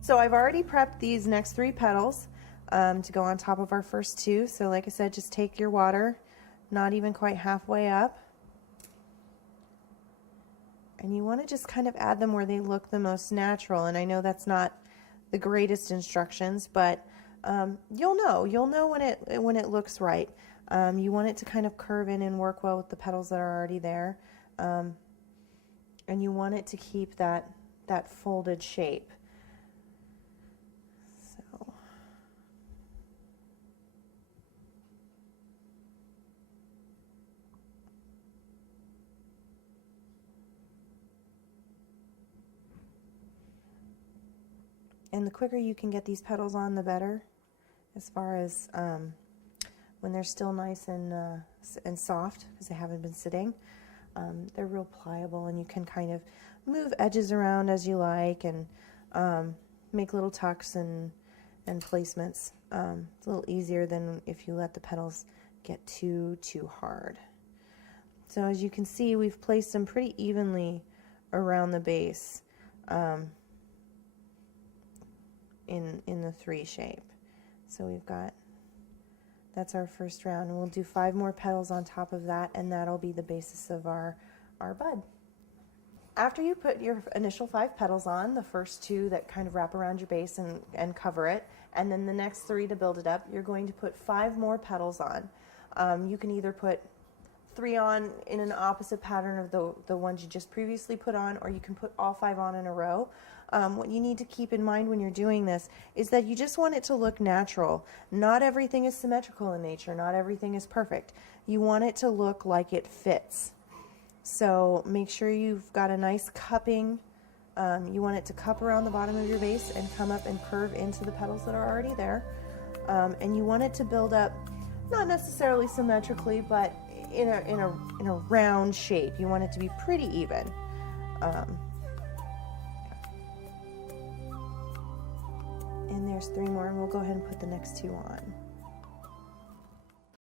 So I've already prepped these next 3 petals to go on top of our first 2. So like I said, just take your water, not even quite halfway up. And you want to just kind of add them where they look the most natural. And I know that's not the greatest instructions, but you'll know when it looks right. You want it to kind of curve in and work well with the petals that are already there. And you want it to keep that folded shape. And the quicker you can get these petals on, the better, as far as when they're still nice and soft, because they haven't been sitting. They're real pliable, and you can kind of move edges around as you like, and make little tucks and placements. It's a little easier than if you let the petals get too hard. So as you can see, we've placed them pretty evenly around the base. In the 3 shape. So we've got, that's our first round, and we'll do 5 more petals on top of that, and that'll be the basis of our bud. After you put your initial 5 petals on, the first 2 that kind of wrap around your base and cover it, and then the next 3 to build it up, you're going to put 5 more petals on. You can either put 3 on in an opposite pattern of the ones you just previously put on, or you can put all 5 on in a row. What you need to keep in mind when you're doing this is that you just want it to look natural. Not everything is symmetrical in nature. Not everything is perfect. You want it to look like it fits. So make sure you've got a nice cupping. You want it to cup around the bottom of your vase and come up and curve into the petals that are already there. And you want it to build up, not necessarily symmetrically, but in a round shape. You want it to be pretty even. And there's 3 more, and we'll go ahead and put the next 2 on.